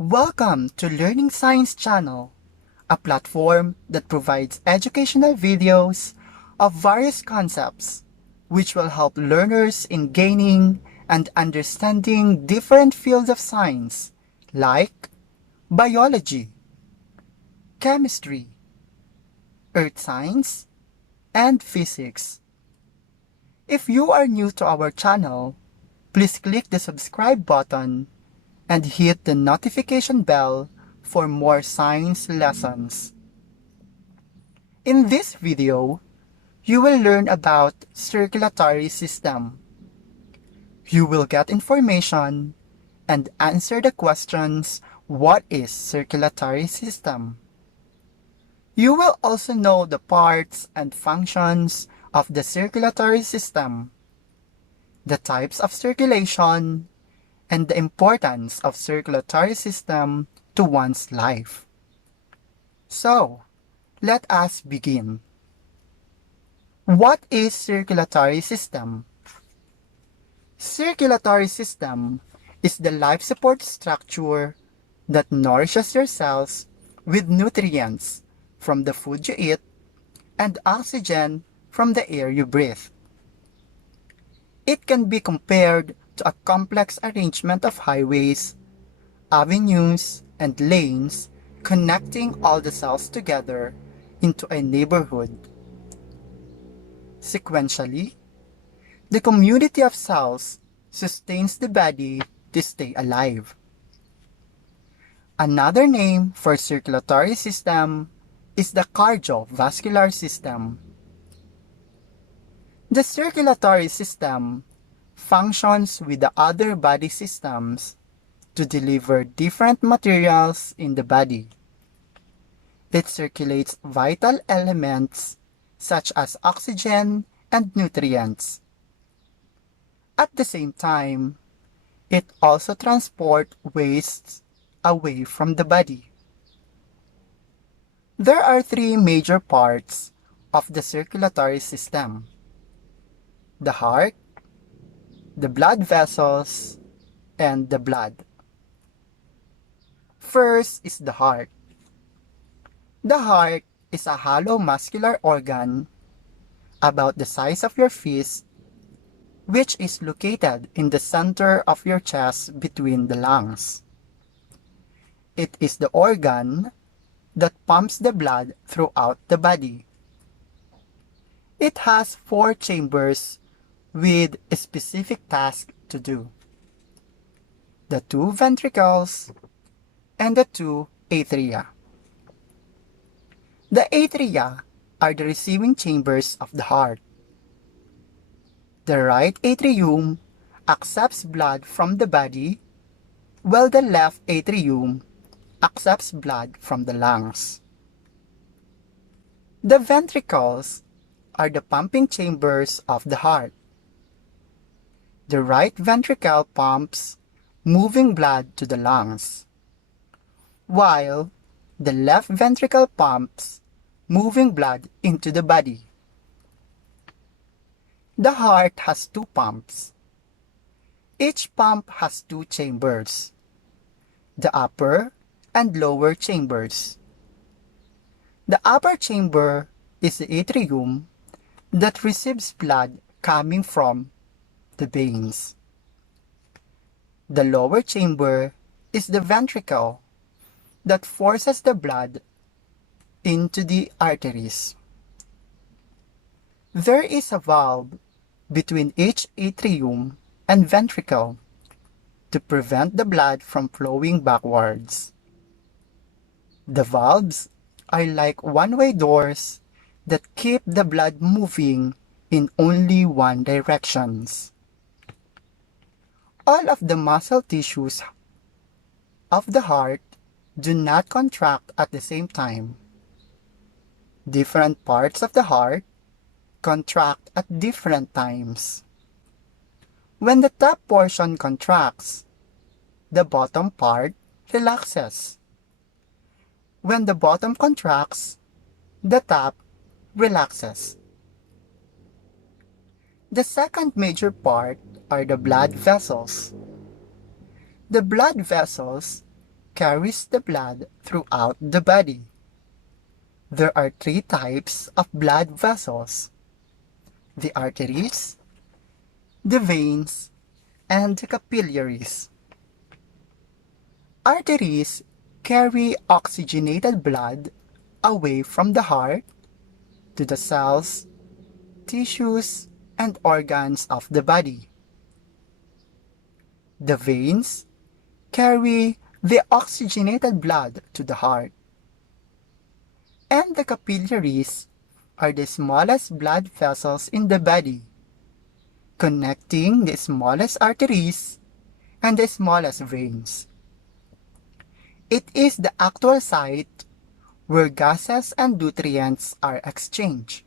Welcome to Learning Science Channel, a platform that provides educational videos of various concepts which will help learners in gaining and understanding different fields of science like biology, chemistry, earth science, and physics. If you are new to our channel, please click the subscribe button and hit the notification bell for more science lessons. In this video, you will learn about circulatory system. You will get information and answer the questions, what is circulatory system? You will also know the parts and functions of the circulatory system, the types of circulation, and the importance of circulatory system to one's life. So, let us begin. What is circulatory system? Circulatory system is the life support structure that nourishes your cells with nutrients from the food you eat and oxygen from the air you breathe. It can be compared to a complex arrangement of highways, avenues, and lanes connecting all the cells together into a neighborhood. Sequentially, the community of cells sustains the body to stay alive. Another name for circulatory system is the cardiovascular system. The circulatory system functions with the other body systems to deliver different materials in the body. It circulates vital elements such as oxygen and nutrients. At the same time, it also transports wastes away from the body. There are three major parts of the circulatory system: the heart, the blood vessels, and the blood. First is the heart. The heart is a hollow muscular organ about the size of your fist, which is located in the center of your chest between the lungs. It is the organ that pumps the blood throughout the body. It has 4 chambers with a specific task to do: the 2 ventricles and the 2 atria. The atria are the receiving chambers of the heart. The right atrium accepts blood from the body, while the left atrium accepts blood from the lungs. The ventricles are the pumping chambers of the heart. The right ventricle pumps moving blood to the lungs, while the left ventricle pumps moving blood into the body. The heart has 2 pumps. Each pump has 2 chambers, the upper and lower chambers. The upper chamber is the atrium that receives blood coming from the veins. The lower chamber is the ventricle that forces the blood into the arteries. There is a valve between each atrium and ventricle to prevent the blood from flowing backwards. The valves are like one-way doors that keep the blood moving in only one direction. All of the muscle tissues of the heart do not contract at the same time. Different parts of the heart contract at different times. When the top portion contracts, the bottom part relaxes. When the bottom contracts, the top relaxes. The second major part are the blood vessels. The blood vessels carries the blood throughout the body. There are three types of blood vessels: the arteries, the veins, and the capillaries. Arteries carry oxygenated blood away from the heart to the cells, tissues, and organs of the body. The veins carry the oxygenated blood to the heart. And the capillaries are the smallest blood vessels in the body, connecting the smallest arteries and the smallest veins. It is the actual site where gases and nutrients are exchanged.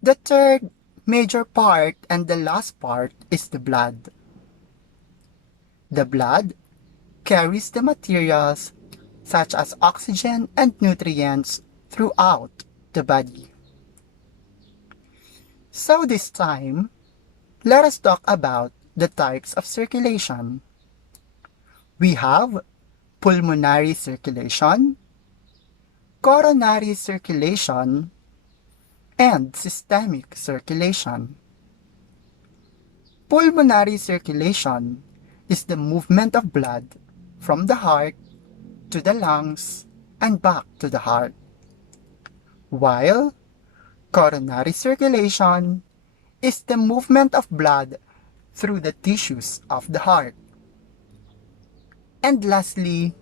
The third major part and the last part is the blood. The blood carries the materials such as oxygen and nutrients throughout the body. So this time, let us talk about the types of circulation. We have pulmonary circulation, coronary circulation, and systemic circulation. Pulmonary circulation is the movement of blood from the heart to the lungs and back to the heart, while coronary circulation is the movement of blood through the tissues of the heart. And lastly,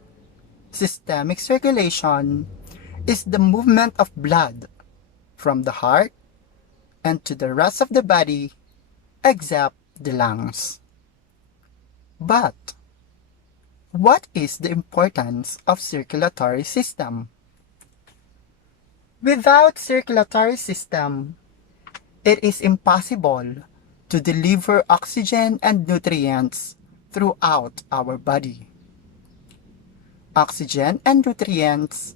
systemic circulation is the movement of blood from the heart and to the rest of the body except the lungs. But what is the importance of circulatory system? Without circulatory system, it is impossible to deliver oxygen and nutrients throughout our body. Oxygen and nutrients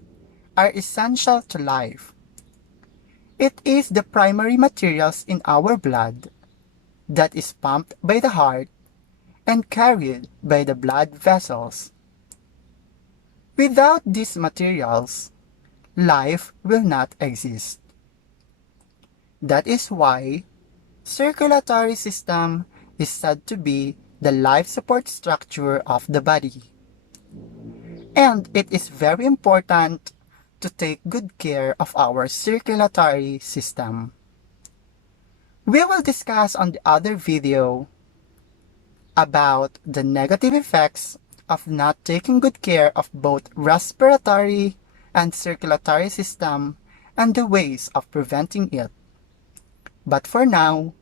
are essential to life. It is the primary materials in our blood that is pumped by the heart and carried by the blood vessels. Without these materials, life will not exist. That is why circulatory system is said to be the life support structure of the body. And it is very important to take good care of our circulatory system. We will discuss on the other video about the negative effects of not taking good care of both respiratory and circulatory system and the ways of preventing it. But for now,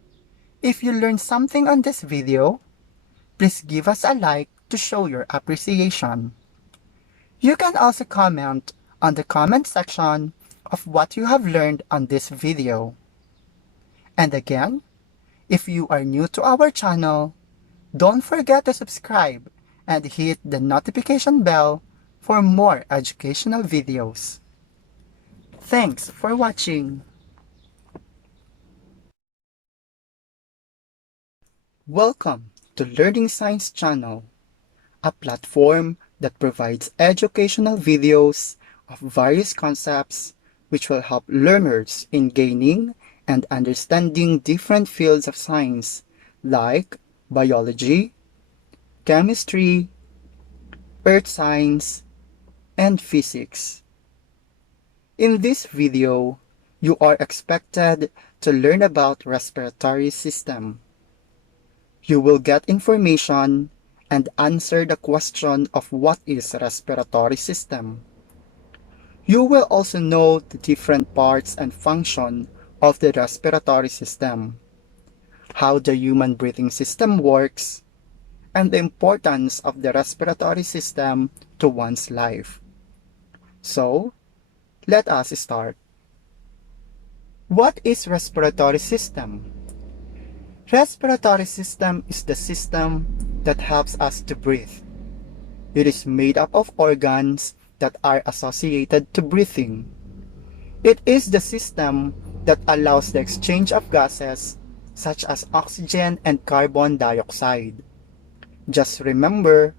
if you learned something on this video, please give us a like to show your appreciation. You can also comment on the comment section of what you have learned on this video. And again, if you are new to our channel, don't forget to subscribe and hit the notification bell for more educational videos. Thanks for watching. Welcome to Learning Science Channel, a platform that provides educational videos of various concepts which will help learners in gaining and understanding different fields of science like biology, chemistry, earth science, and physics. In this video, you are expected to learn about respiratory system. You will get information and answer the question of what is respiratory system. You will also know the different parts and function of the respiratory system, how the human breathing system works, and the importance of the respiratory system to one's life. So, let us start. What is respiratory system? Respiratory system is the system that helps us to breathe. It is made up of organs that are associated to breathing. It is the system that allows the exchange of gases such as oxygen and carbon dioxide. Just remember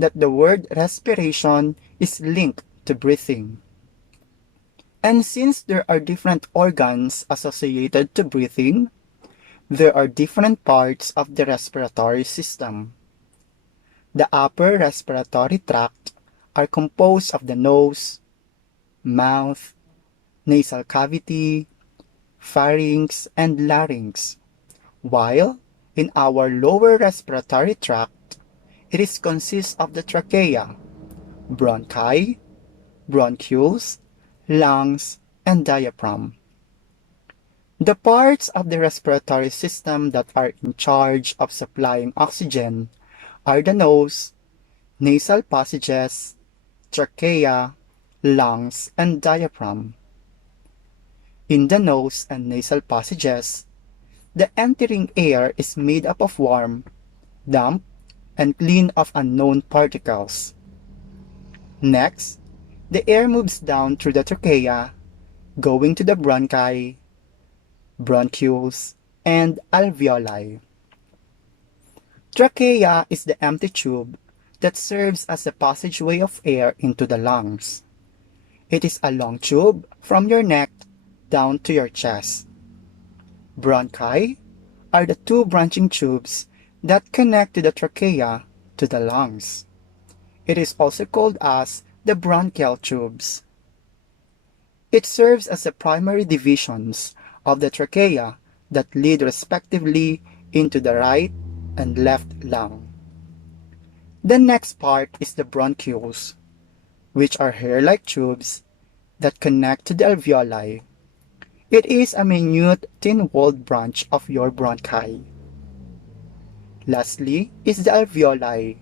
that the word respiration is linked to breathing. And since there are different organs associated to breathing, there are different parts of the respiratory system. The upper respiratory tract are composed of the nose, mouth, nasal cavity, pharynx, and larynx, while in our lower respiratory tract, it is consists of the trachea, bronchi, bronchioles, lungs, and diaphragm. The parts of the respiratory system that are in charge of supplying oxygen are the nose, nasal passages, trachea, lungs, and diaphragm. In the nose and nasal passages, the entering air is made up of warm, damp, and clean of unknown particles. Next, the air moves down through the trachea, going to the bronchi, bronchioles, and alveoli. Trachea is the empty tube that serves as a passageway of air into the lungs. It is a long tube from your neck down to your chest. Bronchi are the two branching tubes that connect to the trachea to the lungs. It is also called as the bronchial tubes. It serves as the primary divisions of the trachea that lead respectively into the right and left lung. The next part is the bronchioles, which are hair-like tubes that connect to the alveoli. It is a minute, thin-walled branch of your bronchi. Lastly is the alveoli.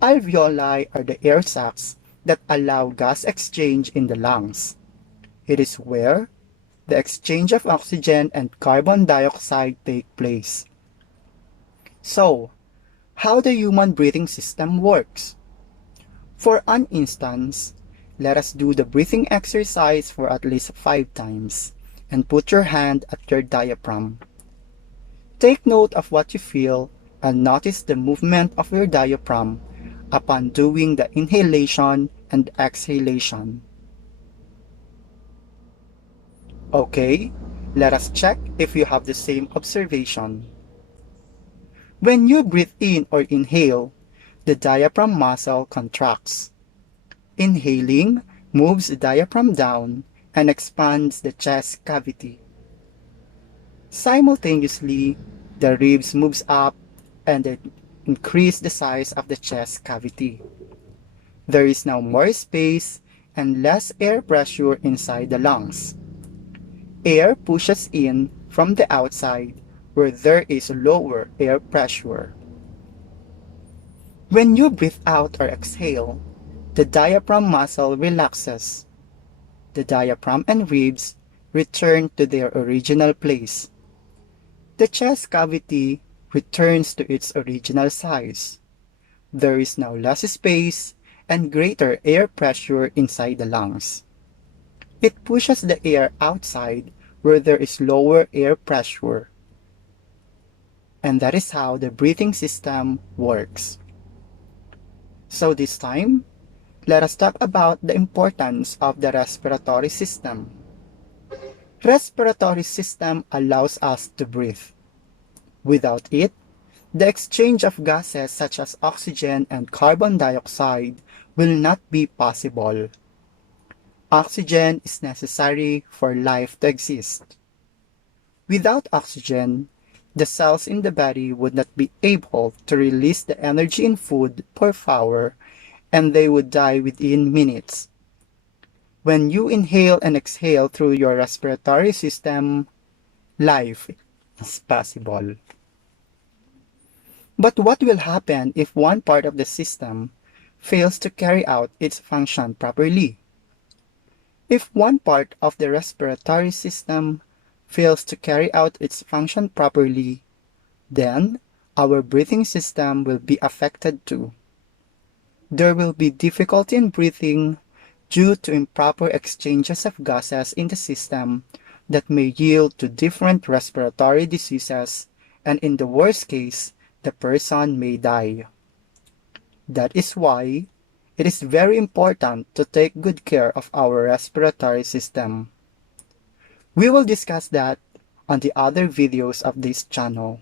Alveoli are the air sacs that allow gas exchange in the lungs. It is where the exchange of oxygen and carbon dioxide take place. So, how the human breathing system works? For an instance, let us do the breathing exercise for at least 5 times and put your hand at your diaphragm. Take note of what you feel and notice the movement of your diaphragm upon doing the inhalation and exhalation. Okay, let us check if you have the same observation. When you breathe in or inhale, the diaphragm muscle contracts. Inhaling moves the diaphragm down and expands the chest cavity. Simultaneously, the ribs moves up and increase the size of the chest cavity. There is now more space and less air pressure inside the lungs. Air pushes in from the outside where there is lower air pressure. When you breathe out or exhale, the diaphragm muscle relaxes. The diaphragm and ribs return to their original place. The chest cavity returns to its original size. There is now less space and greater air pressure inside the lungs. It pushes the air outside where there is lower air pressure. And that is how the breathing system works. So this time, let us talk about the importance of the respiratory system. Respiratory system allows us to breathe. Without it, the exchange of gases such as oxygen and carbon dioxide will not be possible. Oxygen is necessary for life to exist. Without oxygen, the cells in the body would not be able to release the energy in food per hour, and they would die within minutes. When you inhale and exhale through your respiratory system, life is possible. But what will happen if one part of the system fails to carry out its function properly? If one part of the respiratory system fails to carry out its function properly, then our breathing system will be affected too. There will be difficulty in breathing due to improper exchanges of gases in the system that may yield to different respiratory diseases, and in the worst case, the person may die. That is why it is very important to take good care of our respiratory system. We will discuss that on the other videos of this channel.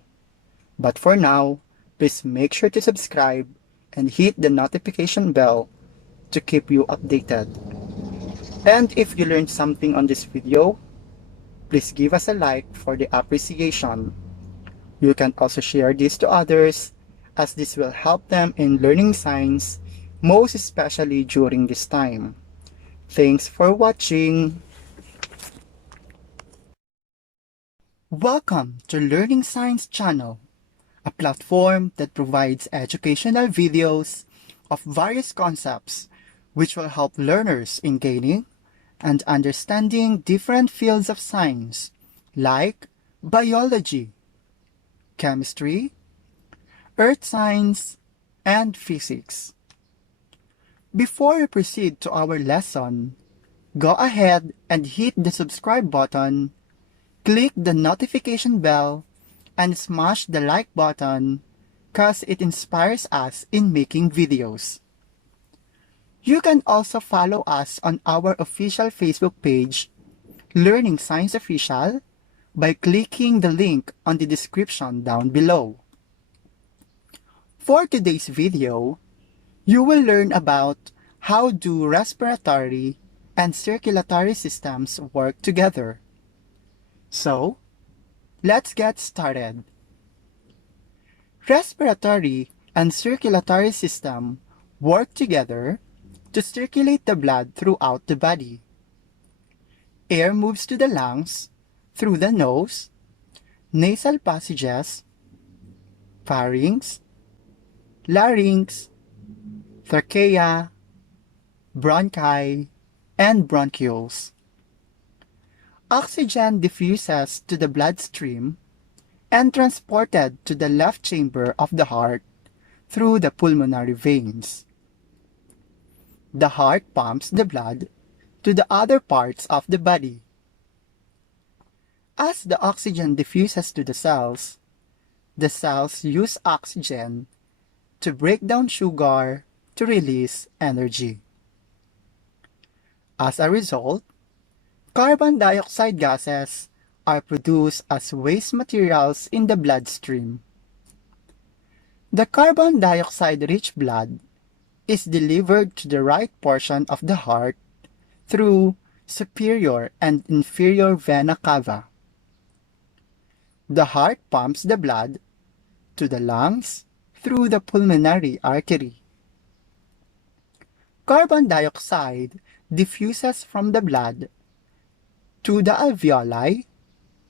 But for now, please make sure to subscribe and hit the notification bell to keep you updated. And if you learned something on this video, please give us a like for the appreciation. You can also share this to others as this will help them in learning science, most especially during this time. Thanks for watching. Welcome to Learning Science Channel, a platform that provides educational videos of various concepts which will help learners in gaining and understanding different fields of science like biology, chemistry, earth science, and physics. Before we proceed to our lesson, go ahead and hit the subscribe button, click the notification bell, and smash the like button cause it inspires us in making videos. You can also follow us on our official Facebook page, Learning Science Official, by clicking the link on the description down below. For today's video, you will learn about how do respiratory and circulatory systems work together. So, let's get started. Respiratory and circulatory system work together to circulate the blood throughout the body. Air moves to the lungs through the nose, nasal passages, pharynx, larynx, trachea, bronchi, and bronchioles. Oxygen diffuses to the bloodstream and transported to the left chamber of the heart through the pulmonary veins. The heart pumps the blood to the other parts of the body. As the oxygen diffuses to the cells use oxygen to break down sugar to release energy. As a result, carbon dioxide gases are produced as waste materials in the bloodstream. The carbon dioxide-rich blood is delivered to the right portion of the heart through superior and inferior vena cava. The heart pumps the blood to the lungs through the pulmonary artery. Carbon dioxide diffuses from the blood to the alveoli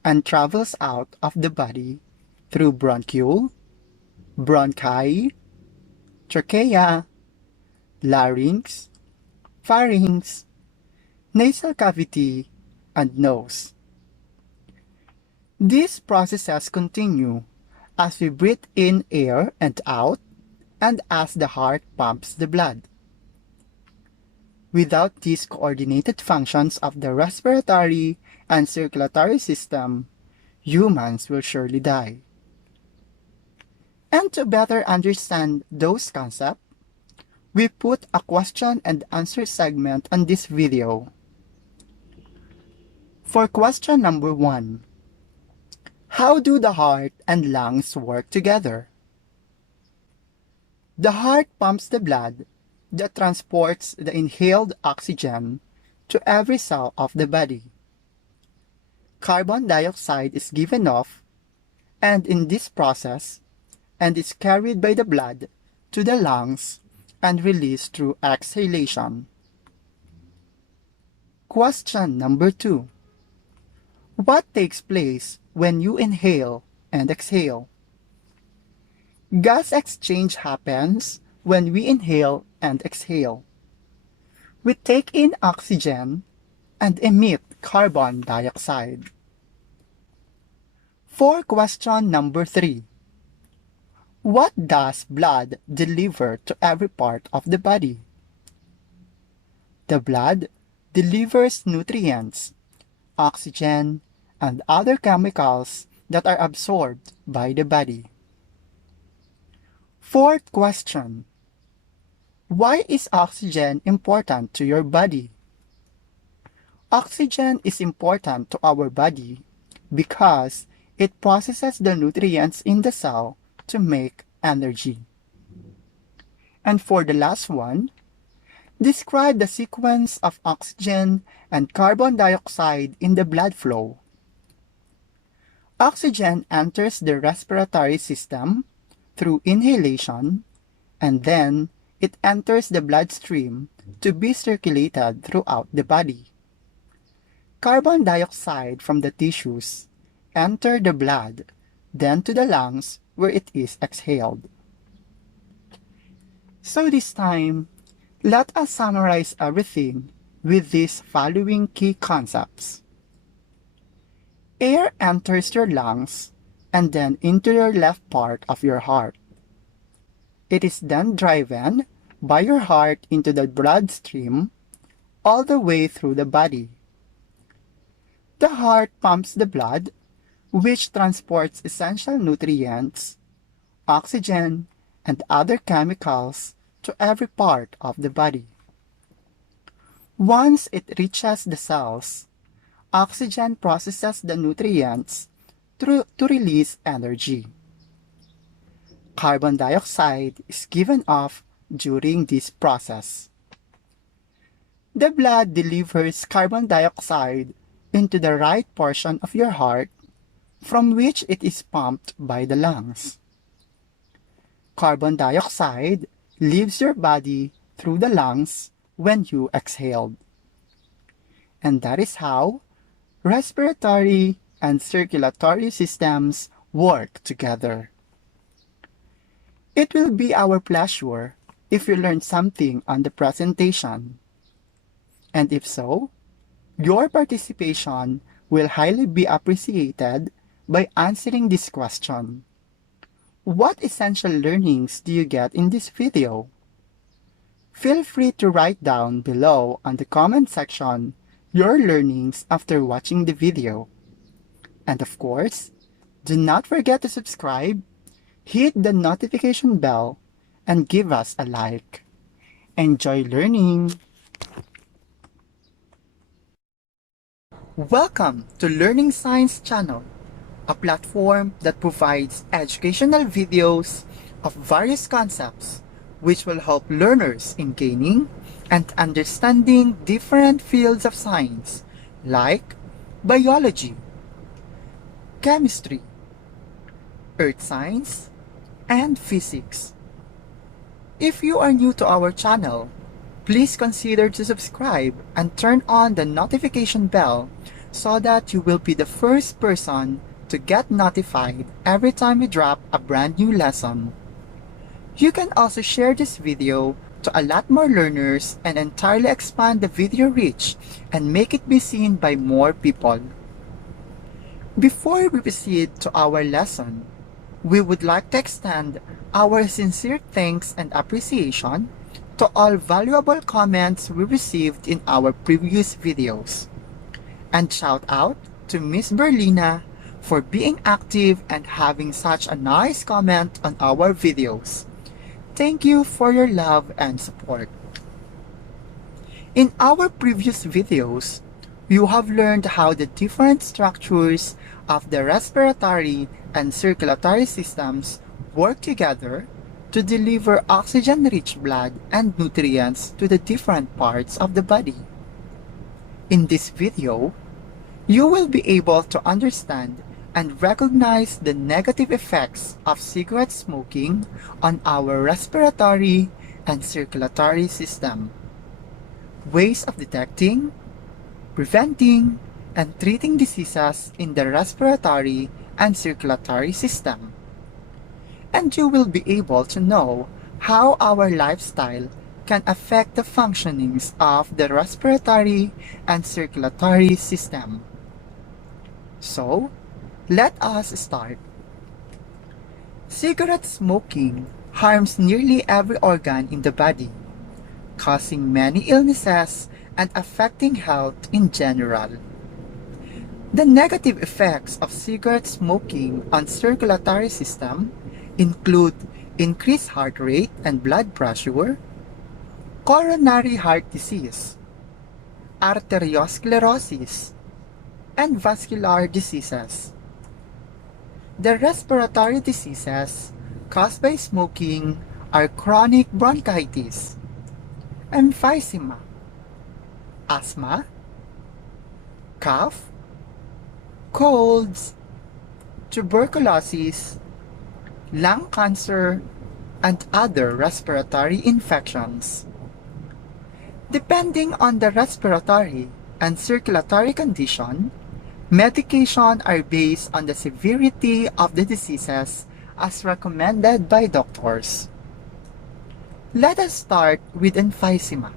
and travels out of the body through bronchiole, bronchi, trachea, larynx, pharynx, nasal cavity, and nose. These processes continue as we breathe in air and out, and as the heart pumps the blood. Without these coordinated functions of the respiratory and circulatory system, humans will surely die. And to better understand those concepts, we put a question and answer segment on this video. For question number 1, how do the heart and lungs work together? The heart pumps the blood that transports the inhaled oxygen to every cell of the body. Carbon dioxide is given off, and in this process, and is carried by the blood to the lungs and released through exhalation. Question number 2. What takes place when you inhale and exhale? Gas exchange happens when we inhale and exhale. We take in oxygen and emit carbon dioxide. For question number 3. What does blood deliver to every part of the body? The blood delivers nutrients, oxygen, and other chemicals that are absorbed by the body. Fourth question. Why is oxygen important to your body? Oxygen is important to our body because it processes the nutrients in the cell to make energy. And for the last one, describe the sequence of oxygen and carbon dioxide in the blood flow. Oxygen enters the respiratory system through inhalation, and then it enters the bloodstream to be circulated throughout the body. Carbon dioxide from the tissues enter the blood, then to the lungs where it is exhaled. So this time, let us summarize everything with these following key concepts. Air enters your lungs and then into your left part of your heart. It is then driven by your heart into the bloodstream all the way through the body. The heart pumps the blood, which transports essential nutrients, oxygen, and other chemicals to every part of the body. Once it reaches the cells, oxygen processes the nutrients to release energy. Carbon dioxide is given off during this process. The blood delivers carbon dioxide into the right portion of your heart, from which it is pumped by the lungs. Carbon dioxide leaves your body through the lungs when you exhaled. And that is how respiratory and circulatory systems work together. It will be our pleasure if you learned something on the presentation. And if so, your participation will highly be appreciated by answering this question. What essential learnings do you get in this video? Feel free to write down below on the comment section your learnings after watching the video. And of course, do not forget to subscribe, hit the notification bell, and give us a like. Enjoy learning! Welcome to Learning Science Channel, a platform that provides educational videos of various concepts which will help learners in gaining and understanding different fields of science like biology, chemistry, earth science, and physics. If you are new to our channel, please consider to subscribe and turn on the notification bell so that you will be the first person to get notified every time we drop a brand new lesson. You can also share this video to a lot more learners and entirely expand the video reach and make it be seen by more people. Before we proceed to our lesson, we would like to extend our sincere thanks and appreciation to all valuable comments we received in our previous videos. And shout out to Miss Berlina for being active and having such a nice comment on our videos. Thank you for your love and support. In our previous videos, you have learned how the different structures of the respiratory and circulatory systems work together to deliver oxygen-rich blood and nutrients to the different parts of the body. In this video, you will be able to understand and recognize the negative effects of cigarette smoking on our respiratory and circulatory system, ways of detecting, preventing, and treating diseases in the respiratory and circulatory system. And you will be able to know how our lifestyle can affect the functionings of the respiratory and circulatory system. So, let us start. Cigarette smoking harms nearly every organ in the body, causing many illnesses and affecting health in general. The negative effects of cigarette smoking on circulatory system include increased heart rate and blood pressure, coronary heart disease, arteriosclerosis, and vascular diseases. The respiratory diseases caused by smoking are chronic bronchitis, emphysema, asthma, cough, colds, tuberculosis, lung cancer, and other respiratory infections. Depending on the respiratory and circulatory condition, medication are based on the severity of the diseases as recommended by doctors. Let us start with emphysema.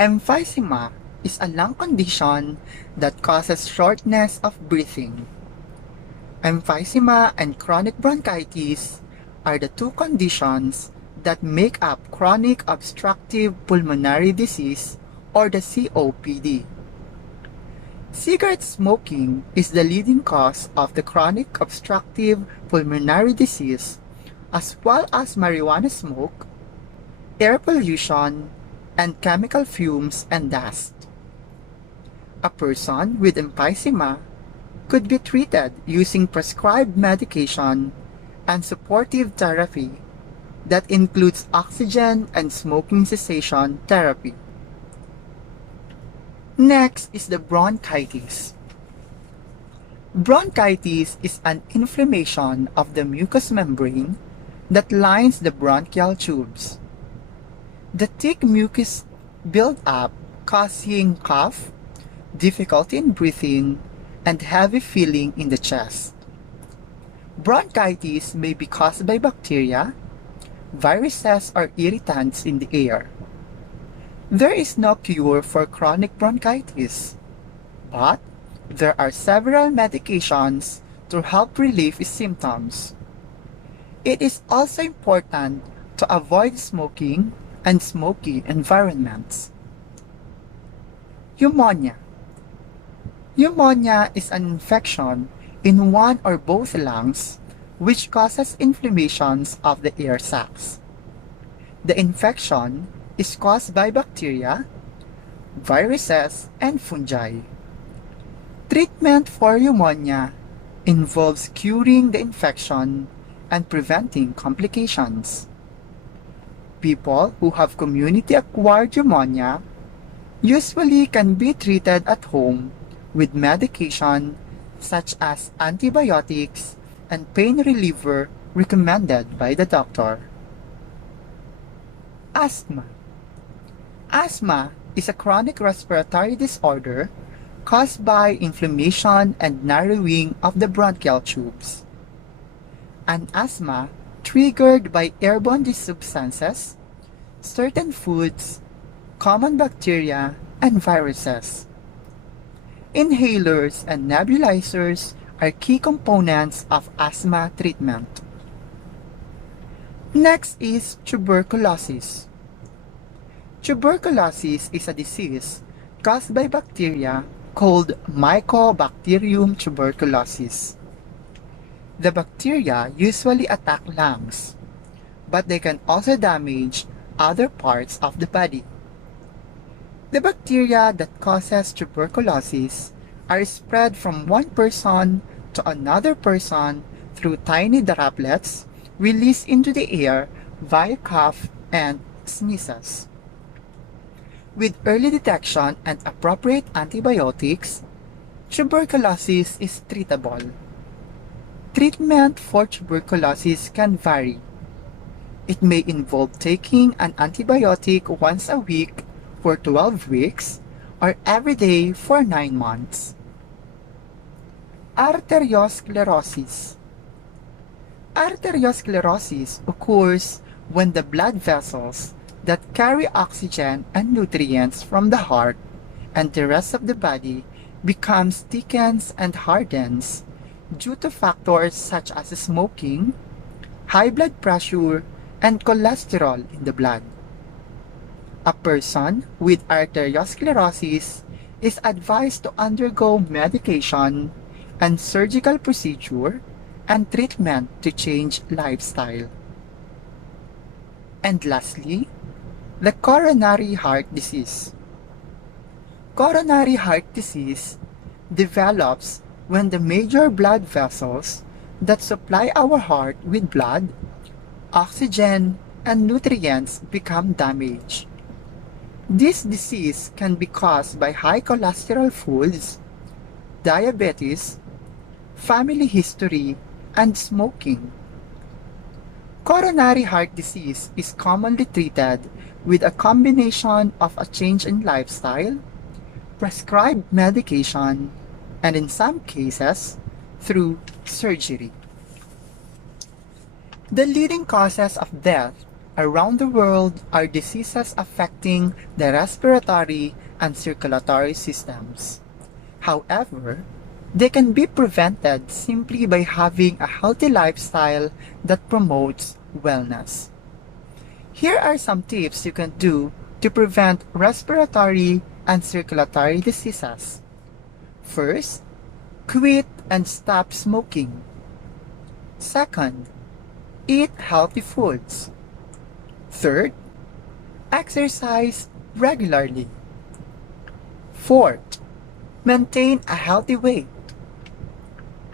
Emphysema is a lung condition that causes shortness of breathing. Emphysema and chronic bronchitis are the two conditions that make up chronic obstructive pulmonary disease or the COPD. Cigarette smoking is the leading cause of the chronic obstructive pulmonary disease, as well as marijuana smoke, air pollution, and chemical fumes and dust. A person with emphysema could be treated using prescribed medication and supportive therapy that includes oxygen and smoking cessation therapy. Next is the bronchitis. Bronchitis is an inflammation of the mucous membrane that lines the bronchial tubes. The thick mucus builds up, causing cough, difficulty in breathing, and heavy feeling in the chest. Bronchitis may be caused by bacteria, viruses, or irritants in the air. There is no cure for chronic bronchitis, but there are several medications to help relieve symptoms. It is also important to avoid smoking and smoky environments. Pneumonia. Pneumonia is an infection in one or both lungs which causes inflammations of the air sacs. The infection is caused by bacteria, viruses, and fungi. Treatment for pneumonia involves curing the infection and preventing complications. People who have community-acquired pneumonia usually can be treated at home with medication such as antibiotics and pain reliever recommended by the doctor. Asthma. Asthma is a chronic respiratory disorder caused by inflammation and narrowing of the bronchial tubes. An asthma triggered by airborne substances, certain foods, common bacteria, and viruses. Inhalers and nebulizers are key components of asthma treatment. Next is tuberculosis. Tuberculosis is a disease caused by bacteria called Mycobacterium tuberculosis. The bacteria usually attack lungs, but they can also damage other parts of the body. The bacteria that causes tuberculosis are spread from one person to another person through tiny droplets released into the air via cough and sneezes. With early detection and appropriate antibiotics, tuberculosis is treatable. Treatment for tuberculosis can vary. It may involve taking an antibiotic once a week for 12 weeks or every day for 9 months. Arteriosclerosis. Arteriosclerosis occurs when the blood vessels that carry oxygen and nutrients from the heart and the rest of the body becomes thickens and hardens due to factors such as smoking, high blood pressure, and cholesterol in the blood. A person with arteriosclerosis is advised to undergo medication and surgical procedure and treatment to change lifestyle. And lastly, The coronary heart disease. Coronary heart disease develops when the major blood vessels that supply our heart with blood, oxygen, and nutrients become damaged. This disease can be caused by high cholesterol foods, diabetes, family history, and smoking. Coronary heart disease is commonly treated with a combination of a change in lifestyle, prescribed medication, and in some cases, through surgery. The leading causes of death around the world are diseases affecting the respiratory and circulatory systems. However, they can be prevented simply by having a healthy lifestyle that promotes wellness. Here are some tips you can do to prevent respiratory and circulatory diseases. First, quit and stop smoking. Second, eat healthy foods. Third, exercise regularly. Fourth, maintain a healthy weight.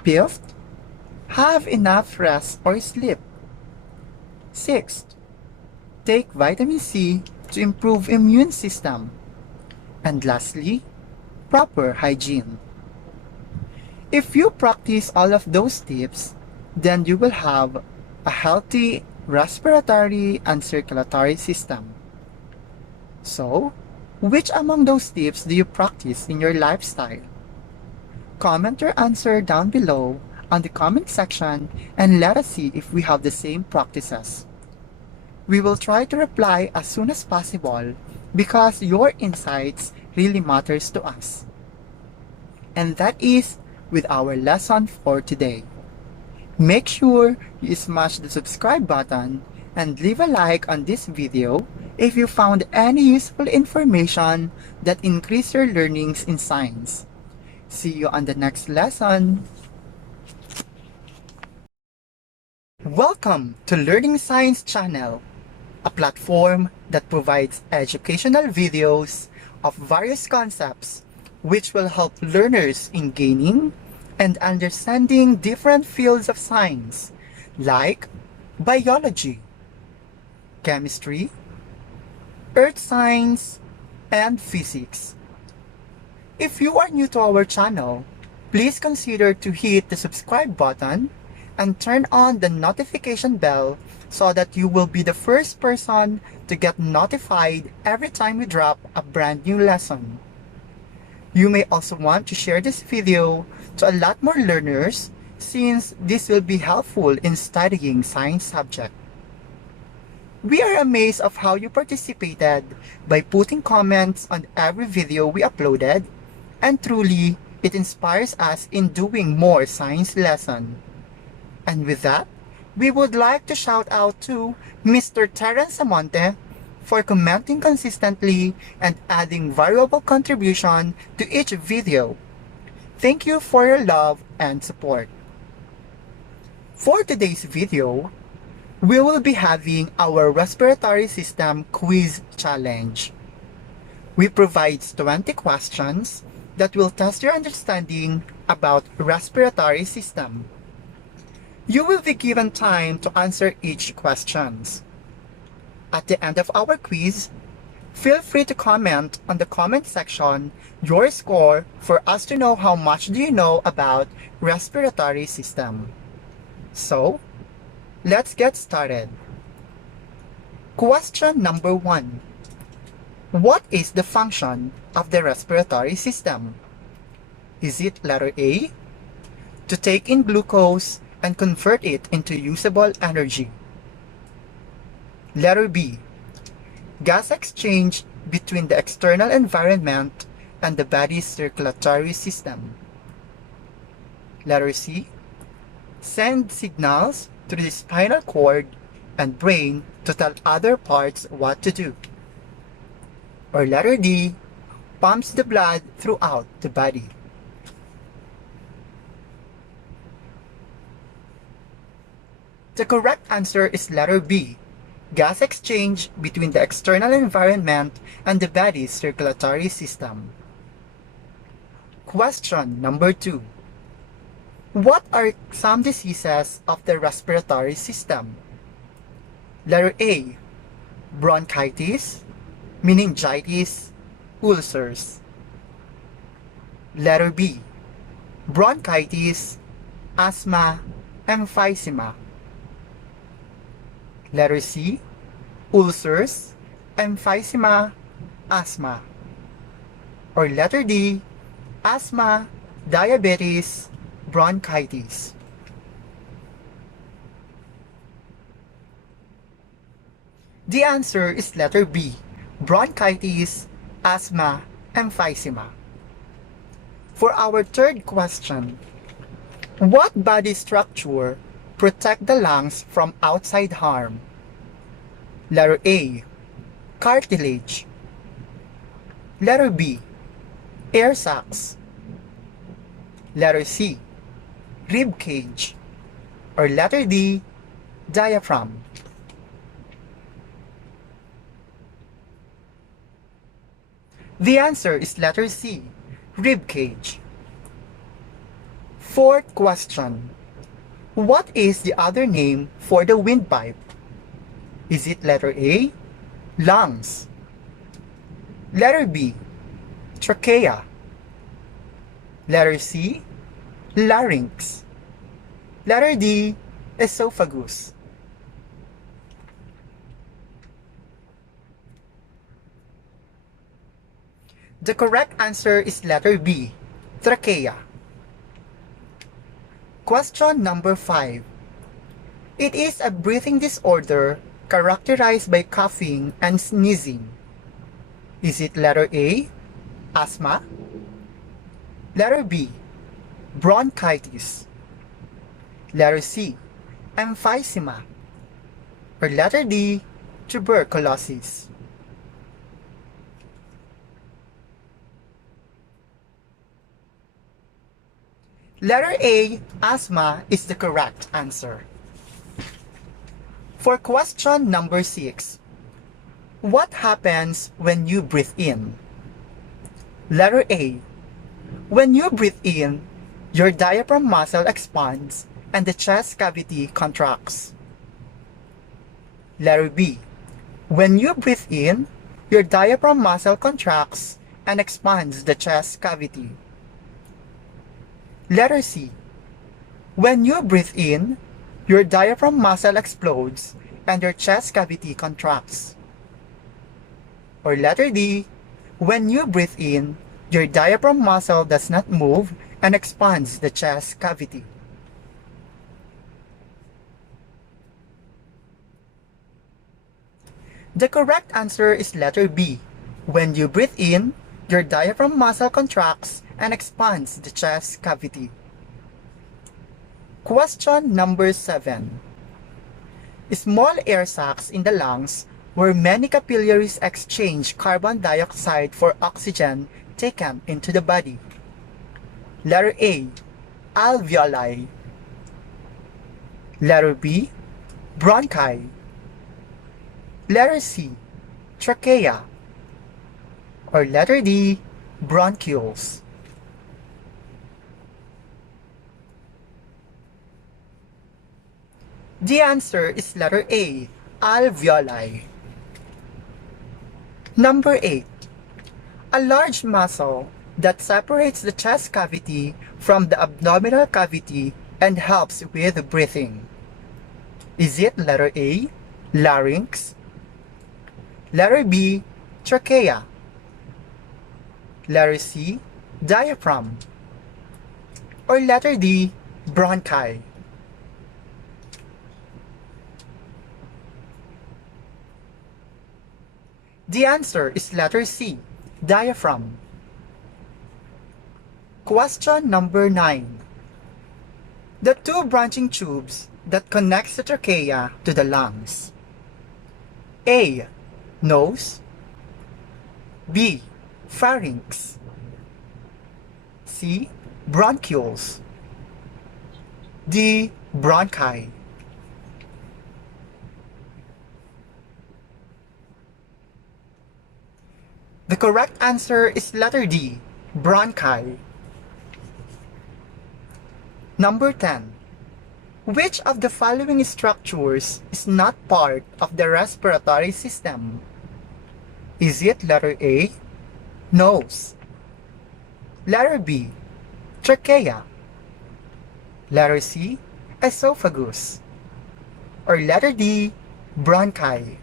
Fifth, have enough rest or sleep. Sixth, take vitamin C to improve immune system. And lastly, proper hygiene. If you practice all of those tips, then you will have a healthy respiratory and circulatory system. So, which among those tips do you practice in your lifestyle? Comment your answer down below on the comment section and let us see if we have the same practices. We will try to reply as soon as possible because your insights really matters to us. And that is with our lesson for today. Make sure you smash the subscribe button and leave a like on this video if you found any useful information that increase your learnings in science. See you on the next lesson. Welcome to Learning Science channel, a platform that provides educational videos of various concepts which will help learners in gaining and understanding different fields of science like biology, chemistry, earth science, and physics. If you are new to our channel, please consider to hit the subscribe button and turn on the notification bell so that you will be the first person to get notified every time we drop a brand new lesson. You may also want to share this video to a lot more learners since this will be helpful in studying science subject. We are amazed of how you participated by putting comments on every video we uploaded, and truly, it inspires us in doing more science lesson. And with that, we would like to shout out to Mr. Terence Amonte for commenting consistently and adding valuable contribution to each video. Thank you for your love and support. For today's video, we will be having our respiratory system quiz challenge. We provide 20 questions that will test your understanding about respiratory system. You will be given time to answer each question. At the end of our quiz, feel free to comment on the comment section your score for us to know how much do you know about respiratory system. So, let's get started. Question number 1. What is the function of the respiratory system? Is it letter A, to take in glucose and convert it into usable energy? Letter B, gas exchange between the external environment and the body's circulatory system? Letter C, send signals through the spinal cord and brain to tell other parts what to do? Or letter D, pumps the blood throughout the body? The correct answer is letter B, gas exchange between the external environment and the body's circulatory system. Question number 2. What are some diseases of the respiratory system? Letter A. Bronchitis, meningitis, ulcers. Letter B. Bronchitis, asthma, emphysema. Letter C. Ulcers, emphysema, asthma. Or letter D. Asthma, diabetes, bronchitis. The answer is letter B. Bronchitis, asthma, emphysema. For our third question, what body structure protect the lungs from outside harm? Letter A. Cartilage. Letter B. Air sacs. Letter C. Rib cage. Or letter D. Diaphragm. The answer is letter C. Rib cage. Fourth question. What is the other name for the windpipe? Is it letter A, lungs? Letter B, trachea. Letter C, larynx. Letter D, esophagus. The correct answer is letter B, trachea. Question number 5. It is a breathing disorder characterized by coughing and sneezing. Is it letter A, asthma? Letter B, bronchitis. Letter C, emphysema. Or letter D, tuberculosis. Letter A, asthma, is the correct answer. For question number 6, what happens when you breathe in? Letter A, when you breathe in, your diaphragm muscle expands and the chest cavity contracts. Letter B, when you breathe in, your diaphragm muscle contracts and expands the chest cavity. Letter C. When you breathe in, your diaphragm muscle explodes and your chest cavity contracts. Or letter D. When you breathe in, your diaphragm muscle does not move and expands the chest cavity. The correct answer is letter B. When you breathe in, your diaphragm muscle contracts and expands the chest cavity. Question number 7. Small air sacs in the lungs where many capillaries exchange carbon dioxide for oxygen taken into the body. Letter A, alveoli. Letter B, bronchi. Letter C, trachea. Or letter D, bronchioles. The answer is letter A, alveoli. Number 8. A large muscle that separates the chest cavity from the abdominal cavity and helps with breathing. Is it letter A, larynx? Letter B, trachea. Letter C, diaphragm. Or letter D, bronchi. The answer is letter C, diaphragm. Question number 9. The two branching tubes that connects the trachea to the lungs. A, nose. B, pharynx. C, bronchioles. D, bronchi. The correct answer is letter D, bronchi. Number 10. Which of the following structures is not part of the respiratory system? Is it letter A, nose? Letter B, trachea? Letter C, esophagus? Or letter D, bronchi?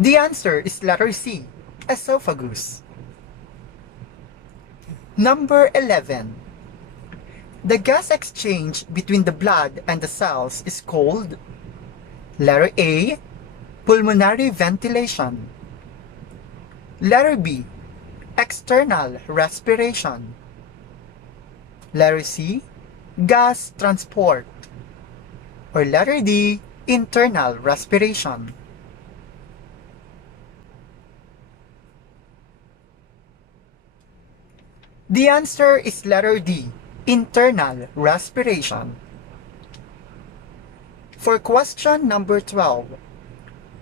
The answer is letter C, esophagus. Number 11. The gas exchange between the blood and the cells is called letter A, pulmonary ventilation. Letter B, external respiration. Letter C, gas transport. Or letter D, internal respiration. The answer is letter D, internal respiration. For question number 12,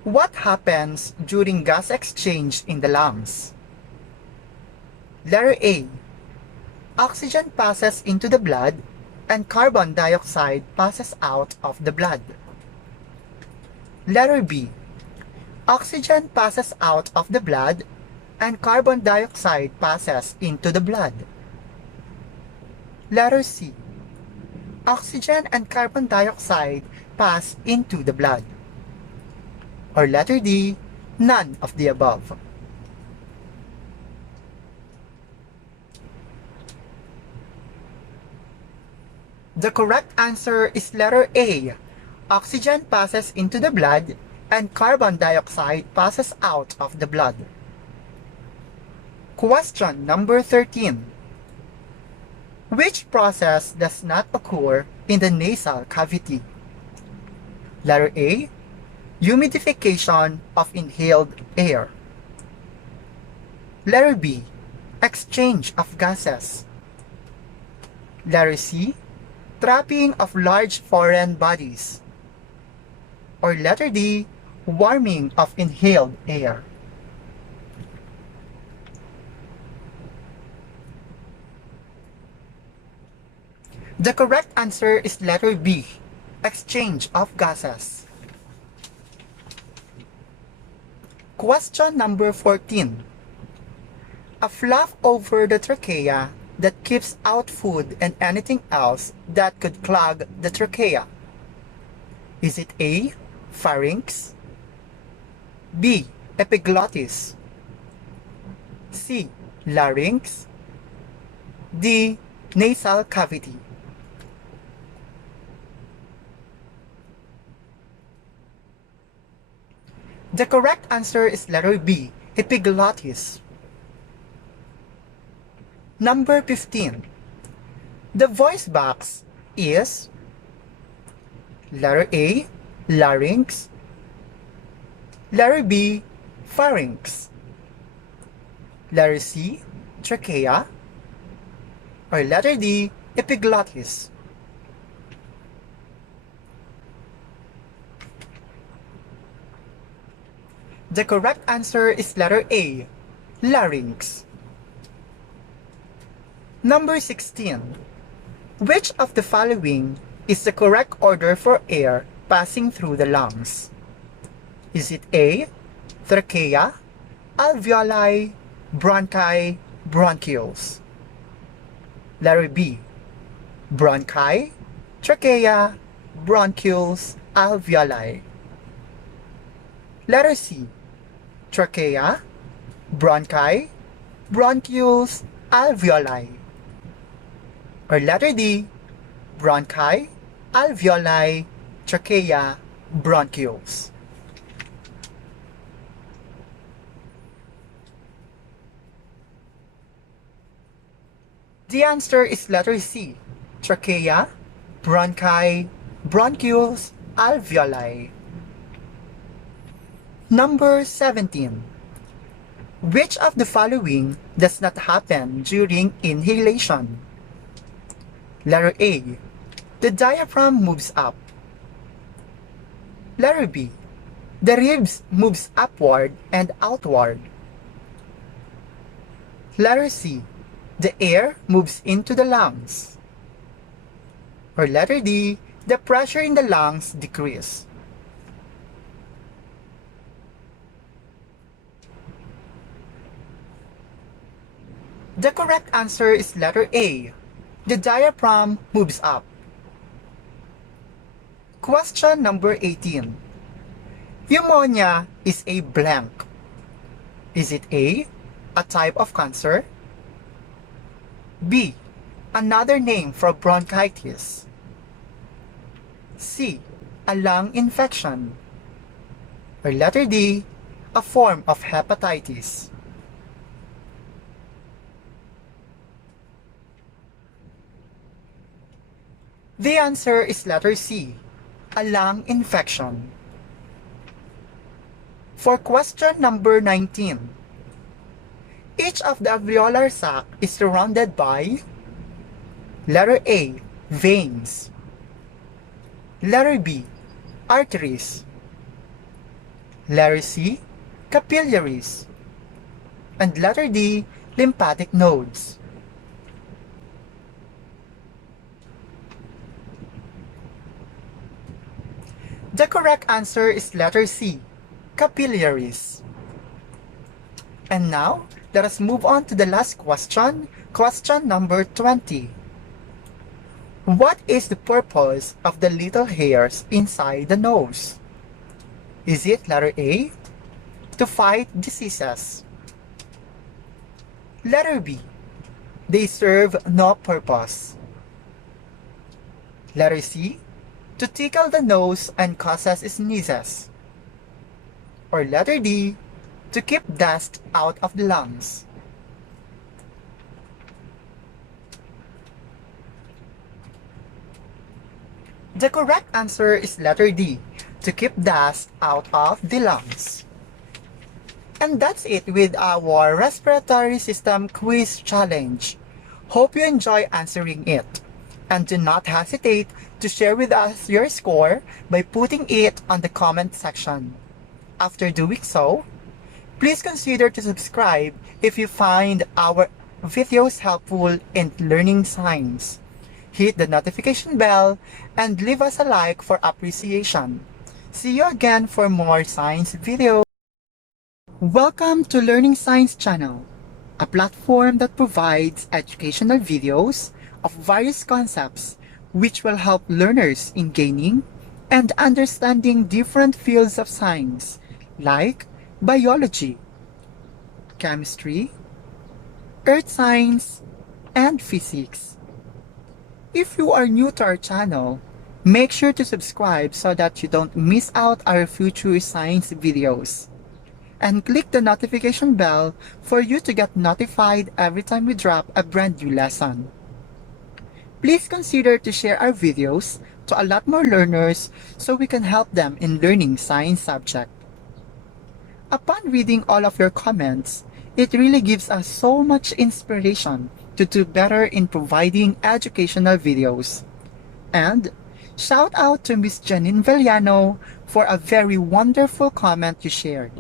what happens during gas exchange in the lungs? Letter A, oxygen passes into the blood and carbon dioxide passes out of the blood. Letter B, oxygen passes out of the blood and carbon dioxide passes into the blood. Letter C, oxygen and carbon dioxide pass into the blood. Or letter D, none of the above. The correct answer is letter A, oxygen passes into the blood and carbon dioxide passes out of the blood. Question number 13. Which process does not occur in the nasal cavity? Letter A, humidification of inhaled air. Letter B, exchange of gases. Letter C, trapping of large foreign bodies. Or letter D, warming of inhaled air. The correct answer is letter B, exchange of gases. Question number 14. A flap over the trachea that keeps out food and anything else that could clog the trachea. Is it A, pharynx? B, epiglottis? C, larynx? D, nasal cavity? The correct answer is letter B, epiglottis. Number 15. The voice box is letter A, larynx. Letter B, pharynx. Letter C, trachea. Or letter D, epiglottis. The correct answer is letter A, larynx. Number 16. Which of the following is the correct order for air passing through the lungs? Is it A, trachea, alveoli, bronchi, bronchioles? Letter B, bronchi, trachea, bronchioles, alveoli. Letter C, trachea, bronchi, bronchioles, alveoli. Or letter D, bronchi, alveoli, trachea, bronchioles. The answer is letter C, trachea, bronchi, bronchioles, alveoli. Number 17. Which of the following does not happen during inhalation? Letter A, the diaphragm moves up. Letter B. The ribs moves upward and outward. Letter C. The air moves into the lungs. Or letter D. The pressure in the lungs decreases. The correct answer is letter A. The diaphragm moves up. Question number 18. Pneumonia is a blank. Is it A, a type of cancer? B, another name for bronchitis? C, a lung infection? Or letter D, a form of hepatitis? The answer is letter C, a lung infection. For question number 19, each of the alveolar sac is surrounded by letter A, veins, letter B, arteries, letter C, capillaries, and letter D, lymphatic nodes. The correct answer is letter C, capillaries. And now, let us move on to the last question, question number 20. What is the purpose of the little hairs inside the nose? Is it letter A, to fight diseases? Letter B, they serve no purpose. Letter C, to tickle the nose and causes sneezes. Or letter D, to keep dust out of the lungs. The correct answer is letter D, to keep dust out of the lungs. And that's it with our respiratory system quiz challenge. Hope you enjoy answering it. And do not hesitate to share with us your score by putting it on the comment section. After doing so, please consider to subscribe if you find our videos helpful in learning science. Hit the notification bell and leave us a like for appreciation. See you again for more science videos. Welcome to Learning Science Channel, a platform that provides educational videos of various concepts which will help learners in gaining and understanding different fields of science like biology, chemistry, earth science, and physics. If you are new to our channel, make sure to subscribe so that you don't miss out our future science videos. And click the notification bell for you to get notified every time we drop a brand new lesson. Please consider to share our videos to a lot more learners so we can help them in learning science subject. Upon reading all of your comments, it really gives us so much inspiration to do better in providing educational videos. And shout out to Miss Janine Villano for a very wonderful comment you shared.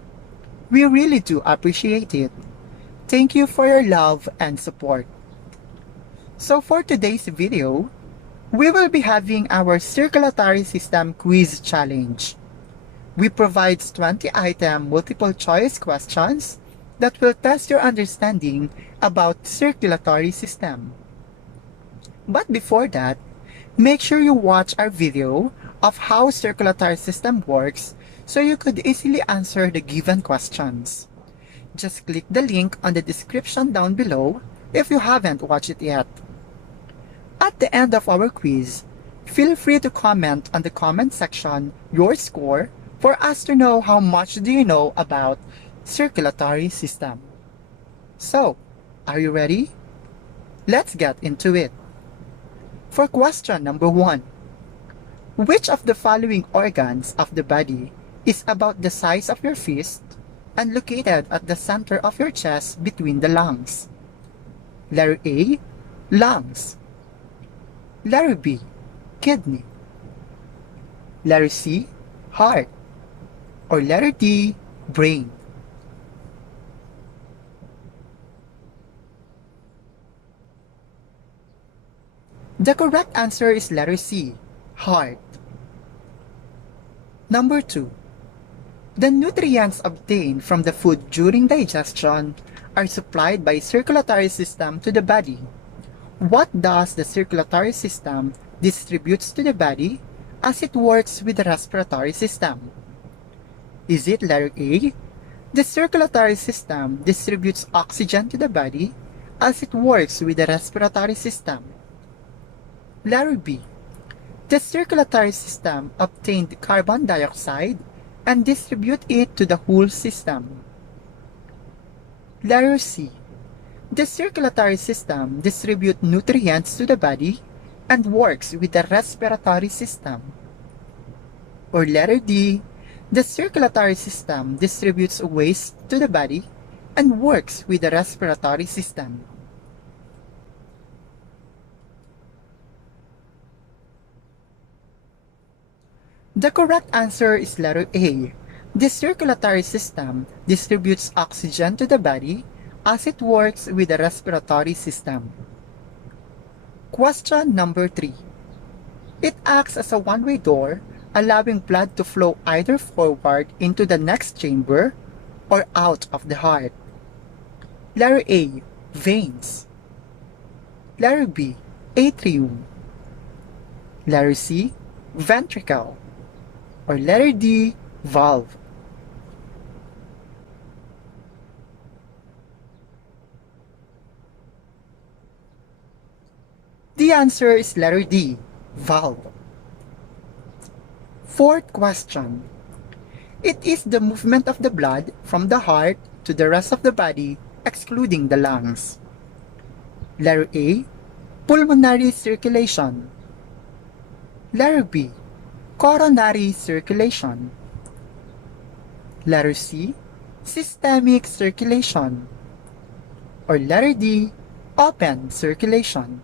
We really do appreciate it. Thank you for your love and support. So for today's video, we will be having our circulatory system quiz challenge. We provide 20-item multiple choice questions that will test your understanding about circulatory system. But before that, make sure you watch our video of how circulatory system works so you could easily answer the given questions. Just click the link on the description down below if you haven't watched it yet. At the end of our quiz, feel free to comment on the comment section your score for us to know how much do you know about circulatory system. So, are you ready? Let's get into it. For question number 1, which of the following organs of the body is about the size of your fist and located at the center of your chest between the lungs? Letter A, lungs. Letter B, kidney. Letter C, heart. Or letter D, brain. The correct answer is letter C, heart. Number 2. The nutrients obtained from the food during digestion are supplied by circulatory system to the body. What does the circulatory system distributes to the body as it works with the respiratory system? Is it letter A? The circulatory system distributes oxygen to the body as it works with the respiratory system. Letter B. The circulatory system obtained carbon dioxide and distribute it to the whole system. Letter C. The circulatory system distributes nutrients to the body and works with the respiratory system. Or letter D. The circulatory system distributes waste to the body and works with the respiratory system. The correct answer is letter A. The circulatory system distributes oxygen to the body as it works with the respiratory system. Question number 3. It acts as a one-way door, allowing blood to flow either forward into the next chamber or out of the heart. Letter A, veins. Letter B, atrium. Letter C, ventricle. Or letter D, valve. The answer is letter D, valve. Fourth question. It is the movement of the blood from the heart to the rest of the body, excluding the lungs. Letter A, pulmonary circulation. Letter B, coronary circulation. Letter C, systemic circulation. Or letter D, open circulation.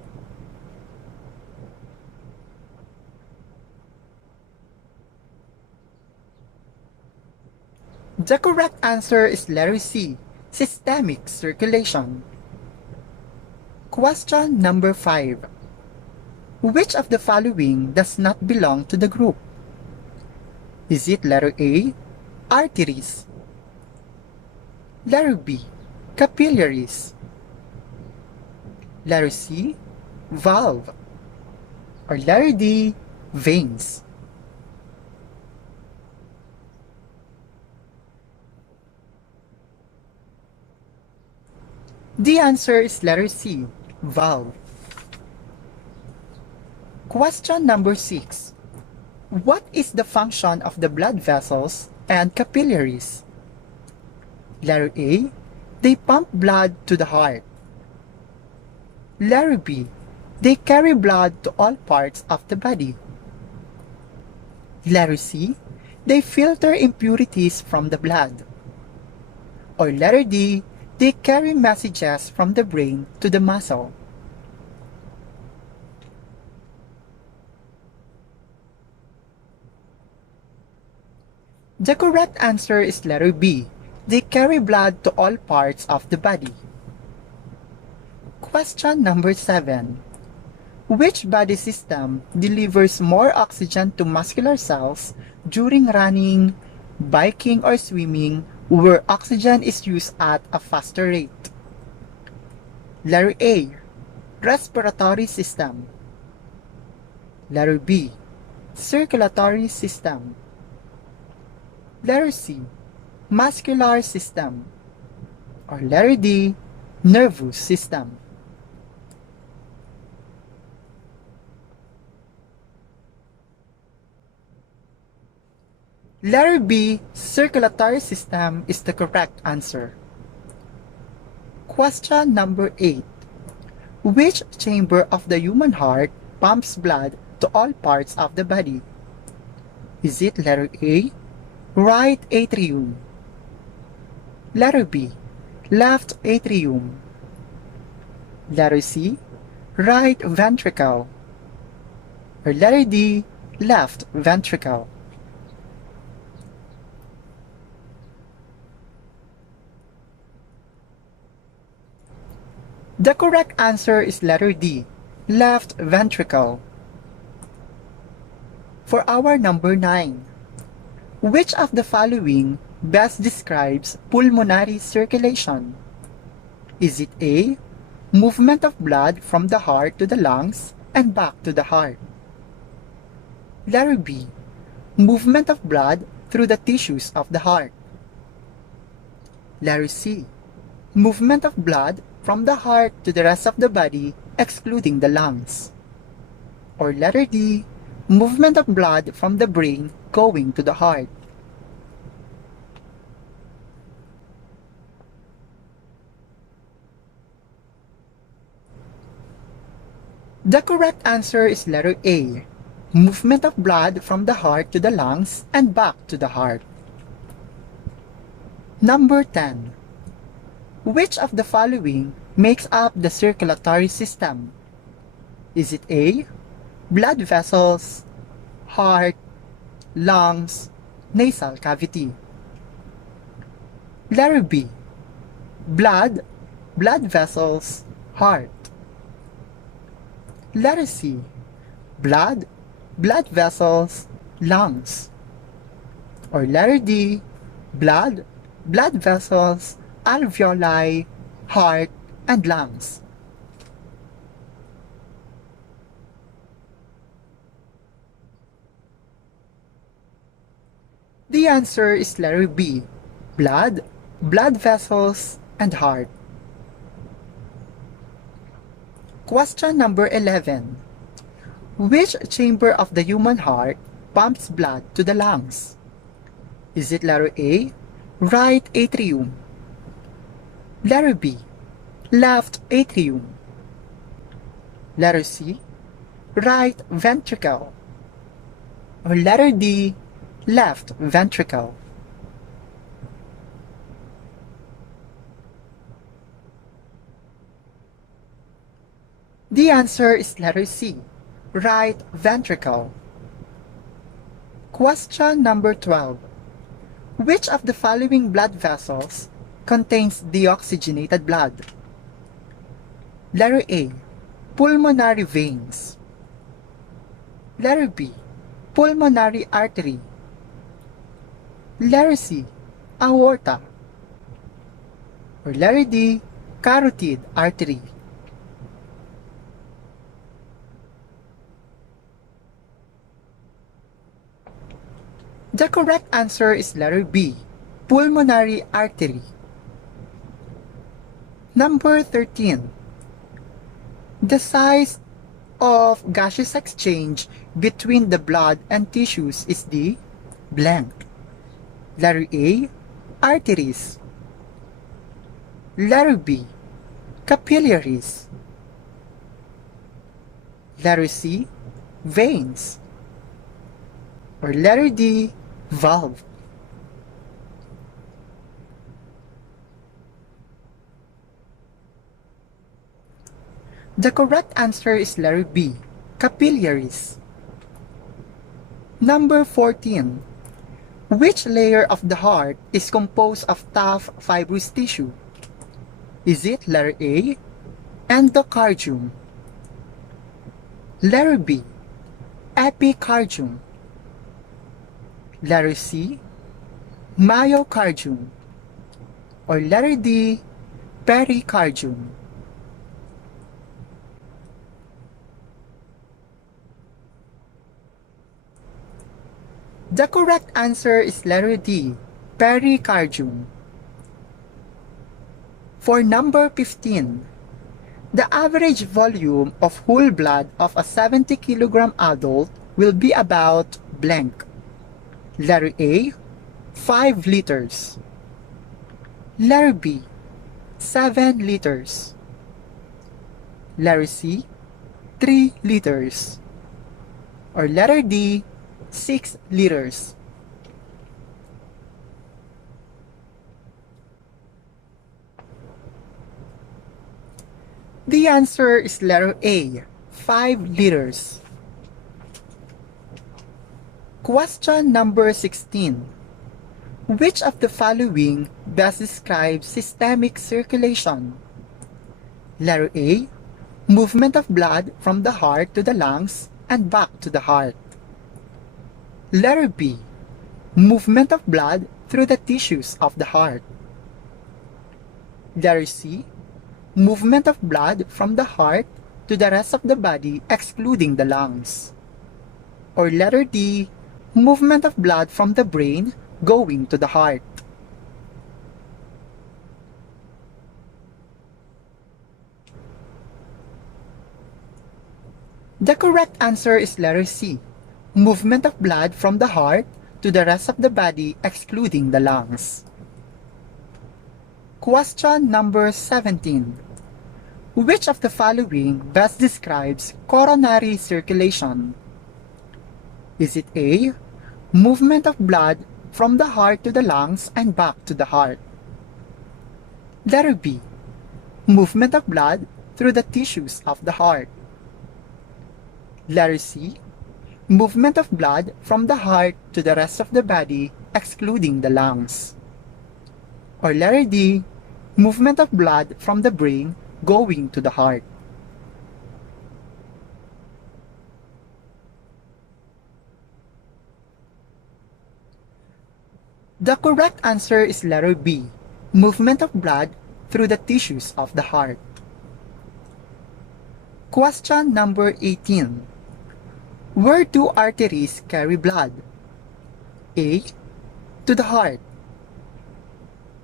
The correct answer is letter C, systemic circulation. Question number 5. Which of the following does not belong to the group? Is it letter A, arteries? Letter B, capillaries? Letter C, valve? Or letter D, veins? The answer is letter C, valve. Question number 6. What is the function of the blood vessels and capillaries? Letter A, they pump blood to the heart. Letter B, they carry blood to all parts of the body. Letter C, they filter impurities from the blood. Or letter D, they carry messages from the brain to the muscle. The correct answer is letter B. They carry blood to all parts of the body. Question number 7. Which body system delivers more oxygen to muscular cells during running, biking, or swimming where oxygen is used at a faster rate? Letter A, respiratory system. Letter B, circulatory system. Letter C, muscular system. Or letter D, nervous system. Letter B, circulatory system is the correct answer. Question number 8. Which chamber of the human heart pumps blood to all parts of the body? Is it letter A, right atrium? Letter B, left atrium? Letter C, right ventricle? Or letter D, left ventricle? The correct answer is letter D, left ventricle. For our number 9, which of the following best describes pulmonary circulation? Is it A, movement of blood from the heart to the lungs and back to the heart? Letter B, movement of blood through the tissues of the heart. Letter C, movement of blood from the heart to the rest of the body excluding the lungs. Or letter D, movement of blood from the brain going to the heart. The correct answer is letter A, movement of blood from the heart to the lungs and back to the heart. Number 10. Which of the following makes up the circulatory system? Is it A, blood vessels, heart, lungs, nasal cavity? Letter B, blood vessels, heart. Letter C, blood vessels, lungs. Or letter D, blood vessels, alveoli, heart, and lungs. The answer is letter B, blood vessels, and heart. Question number 11. Which chamber of the human heart pumps blood to the lungs? Is it letter A, right atrium? Letter B, left atrium? Letter C, right ventricle? Or letter D, left ventricle? The answer is letter C, right ventricle. Question number 12. Which of the following blood vessels contains deoxygenated blood? Letter A, pulmonary veins. Letter B, pulmonary artery. Letter C, aorta. Or letter D, carotid artery. The correct answer is letter B, pulmonary artery. Number 13. The size of gaseous exchange between the blood and tissues is the blank. Letter A, arteries. Letter B, capillaries. Letter C, veins. Or letter D, valve. The correct answer is letter B, capillaries. Number 14. Which layer of the heart is composed of tough fibrous tissue? Is it letter A, endocardium? Letter B, epicardium? Letter C, myocardium? Or letter D, pericardium? The correct answer is letter D, pericardium. For number 15, the average volume of whole blood of a 70 kg adult will be about blank. Letter A, 5 liters. Letter B, 7 liters. Letter C, 3 liters. Or letter D, 6 liters. The answer is letter A, 5 liters. Question number 16. Which of the following best describes systemic circulation? Letter A, movement of blood from the heart to the lungs and back to the heart. Letter B, movement of blood through the tissues of the heart. Letter C, movement of blood from the heart to the rest of the body excluding the lungs. Or letter D, movement of blood from the brain going to the heart. The correct answer is letter C, movement of blood from the heart to the rest of the body excluding the lungs. Question number 17. Which of the following best describes coronary circulation? Is it A, movement of blood from the heart to the lungs and back to the heart? Letter B, movement of blood through the tissues of the heart. Letter C, movement of blood from the heart to the rest of the body excluding the lungs. Or letter D, movement of blood from the brain going to the heart. The correct answer is letter B, movement of blood through the tissues of the heart. Question number 18. Where do arteries carry blood? A, to the heart.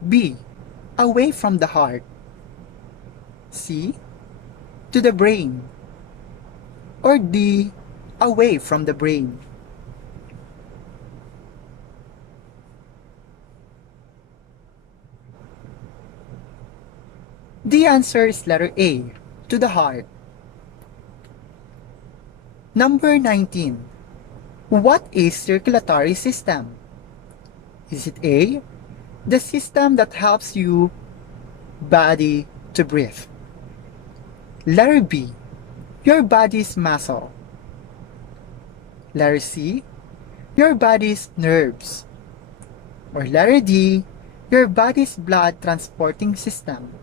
B, away from the heart. C, to the brain. Or D, away from the brain. The answer is letter A, to the heart. Number 19. What is circulatory system? Is it A, the system that helps your body to breathe? Letter B, your body's muscle. Letter C, your body's nerves. Or letter D, your body's blood transporting system.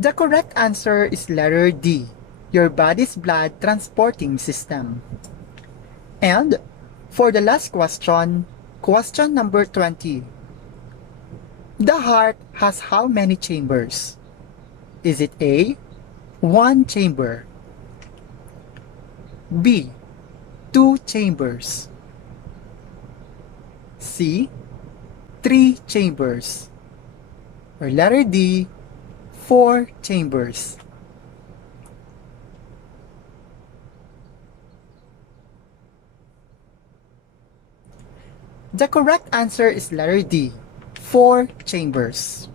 The correct answer is letter D, your body's blood transporting system. And for the last question, question number 20. The heart has how many chambers? Is it A, 1 chamber? B, 2 chambers? C, 3 chambers? Or letter D, 4 chambers? The correct answer is letter D, 4 chambers.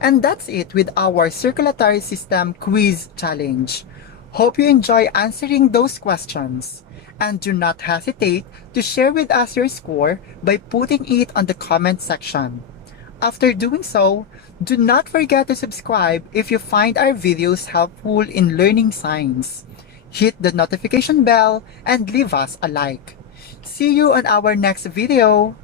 And that's it with our circulatory system quiz challenge. Hope you enjoy answering those questions. And do not hesitate to share with us your score by putting it on the comment section. After doing so, do not forget to subscribe if you find our videos helpful in learning science. Hit the notification bell and leave us a like. See you on our next video.